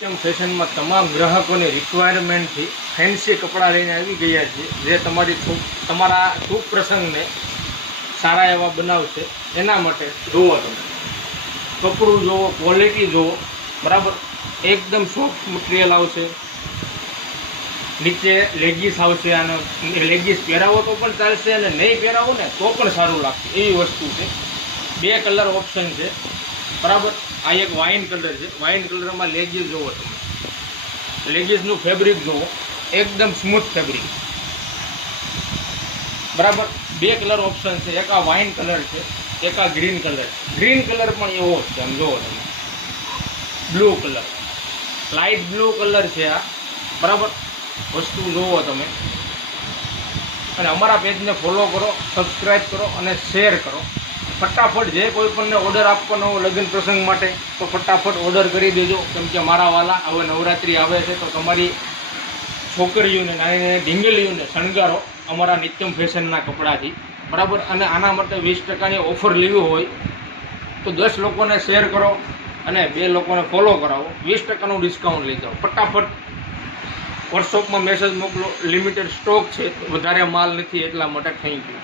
નિત્યમ ફેશનમાં તમામ ગ્રાહકોની રિક્વાયરમેન્ટથી ફેન્સી કપડાં લઈને આવી ગયા છીએ, જે તમારા શુભ પ્રસંગને સારા એવા બનાવશે. એના માટે જુઓ તમે કપડું જુઓ, ક્વોલિટી જુઓ, બરાબર. એકદમ સોફ્ટ મટીરિયલ આવશે. નીચે લેગીસ આવશે, અને લેગીસ પહેરાવો તો પણ ચાલશે, અને નહીં પહેરાવો ને તો પણ સારું લાગશે એવી વસ્તુ છે. 2 કલર ઓપ્શન છે, બરાબર. આ એક વાઇન કલર છે. વાઇન કલરમાં લેગીસ જુઓ તમે, લેગીસનું ફેબ્રિક જુઓ, એકદમ સ્મૂથ ફેબ્રિક, બરાબર. 2 કલર ઓપ્શન છે, એક આ વાઇન કલર છે, એક આ ગ્રીન કલર. ગ્રીન કલર પણ એવો જ છે, આમ જુઓ તમે. Blue colour, light blue colour છે આ, બરાબર. વસ્તુ જુઓ તમે, અને અમારા પેજને ફોલો કરો, સબસ્ક્રાઈબ કરો અને શેર કરો. ફટાફટ જે કોઈ પણને ઓર્ડર આપવાનો હોય લગ્ન પ્રસંગ માટે તો ફટાફટ ઓર્ડર કરી દેજો, કેમ કે મારા વાલા હવે નવરાત્રિ આવે છે, તો તમારી છોકરીઓને, નાની નાની ઢીંગલીઓને શણગારો અમારા નિત્યમ ફેશનના કપડાથી, બરાબર. અને આના માટે 20% ઓફર લેવી હોય તો 10 લોકોને શેર કરો અને 2 લોકોને ફોલો કરાવો. 20% ડિસ્કાઉન્ટ લઈ જાઓ. ફટાફટ વોટ્સઅપમાં મેસેજ મોકલો, લિમિટેડ સ્ટોક છે, વધારે માલ નથી, એટલા માટે થેન્ક યુ.